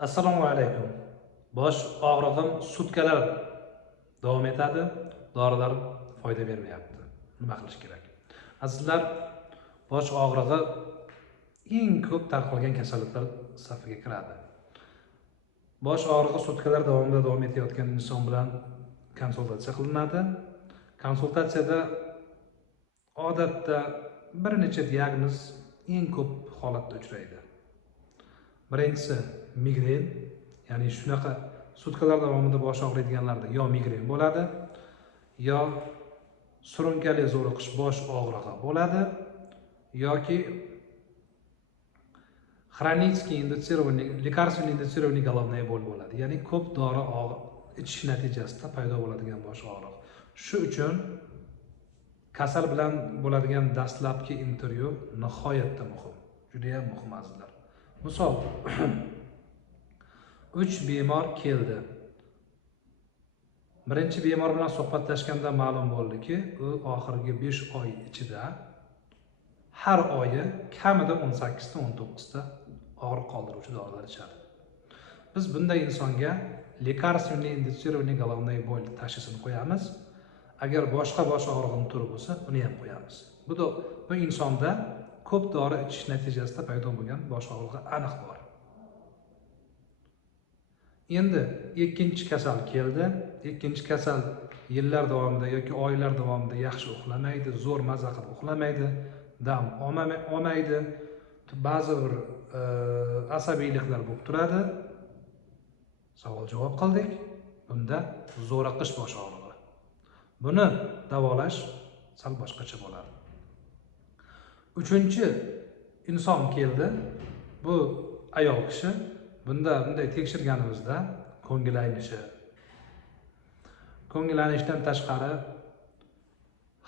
Assalomu alaykum. Bosh og'rig'im sutkalar davom etadi. Dorilar foyda bermayapti. Nima qilish kerak? Azizlar, bosh og'rig'i eng ko'p tarqalgan kasalliklar safiga kiradi. Bosh og'rig'i sutkalar davomida davom etayotgan inson bilan konsultatsiya qilinadi. Konsultatsiyada odatda bir necha diagnoz eng ko'p holatda uchraydi. Birinchisi migren, ya'ni shunaqa sutkalar davomida bosh og'riydiganlarda yo migren bo'ladi, yo surunkali zo'riqish bosh og'rig'i bo'ladi, yoki xronический индуцированный лекарственный индуцированный головной боль bo'ladi. Ya'ni ko'p dori ichish natijasida paydo bo'ladigan bosh og'rig'i. Shu uchun kasal bilan bo'ladigan dastlabki intervyu nihoyatda muhim. Juda ham muhim azizlar. Misol 3 bemor keldi. Birinchi bemor bilan suhbatlashganda ma'lum bo'ldiki, u oxirgi 5 oy ichida har oyi kamida 18 ta 19 ta og'riq qoldiruvchi dorilar ichadi. Biz bunday insonga лекарственный индуцированный головной боль tashxisini qo'yamiz. Agar boshqa bosh og'rig'ining turi bo'lsa, uni ham qo'yamiz. Bu insonda ko'p dori ichish natijasida paydo bo'lgan bosh og'rig'i aniq bor. Endi ikkinchi kasal keldi. Ikkinchi kasal yillar davomida yoki oylar davomida yaxshi uxlamaydi, zo'r maza qilib uxlamaydi, dam olmaydi, ba'zi bir asabiyliklar bo'lib turadi. Savol javob qildik. Bunda zo'riqish bosh og'rig'i. Buni davolash sal boshqacha bo'ladi. Uchinchi inson keldi. Bu ayol kishi. Bunday tekshirganimizda ko'ngillanishdan tashqari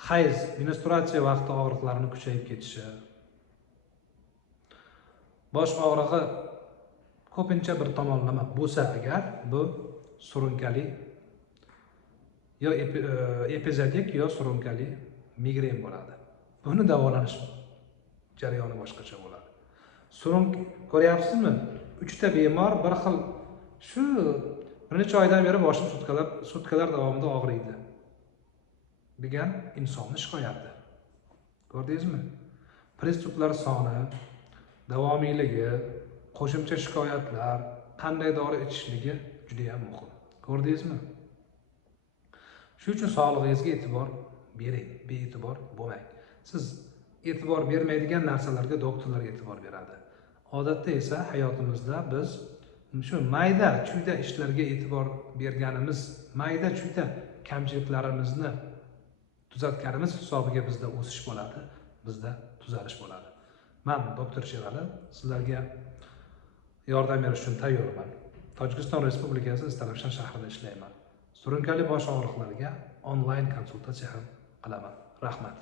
hayz, menstruatsiya vaqti og'riqlarini kuchayib ketishi, bosh og'rig'i ko'pincha bir tomonlama bo'lsa agar, bu surunkali yo epizodik yo surunkali migren bo'ladi. Buni davolanish jarayoni boshqacha bo'ladi. Ko'ryapsizmi? 3 ta bemor bir xil shu bir necha oydan beri boshim sutkalar davomida og'riydi degan insonning shikoyati. Ko'rdingizmi? Pristuplar soni, davomiyligi, qo'shimcha shikoyatlar, qanday dori ichishligi juda ham muhim. Ko'rdingizmi? Shuning uchun sog'lig'ingizga e'tibor bering, bee'tibor bo'lmang. Siz e'tibor bermaydigan narsalarga doktorlar e'tibor beradi. Odatda esa hayotimizda biz shu mayda-chuyda ishlarga e'tibor berganimiz, mayda-chuyda kamchiliklarimizni tuzatganimiz hisobiga bizda o'sish bo'ladi, bizda tuzalish bo'ladi. Men doktor Sherali sizlarga yordam berish uchun tayyorman. Tojikiston Respublikasi Istarafshan shahrida ishlayman. Surunkali bosh og'riqlariga onlayn konsultatsiya ham qilaman. Rahmat.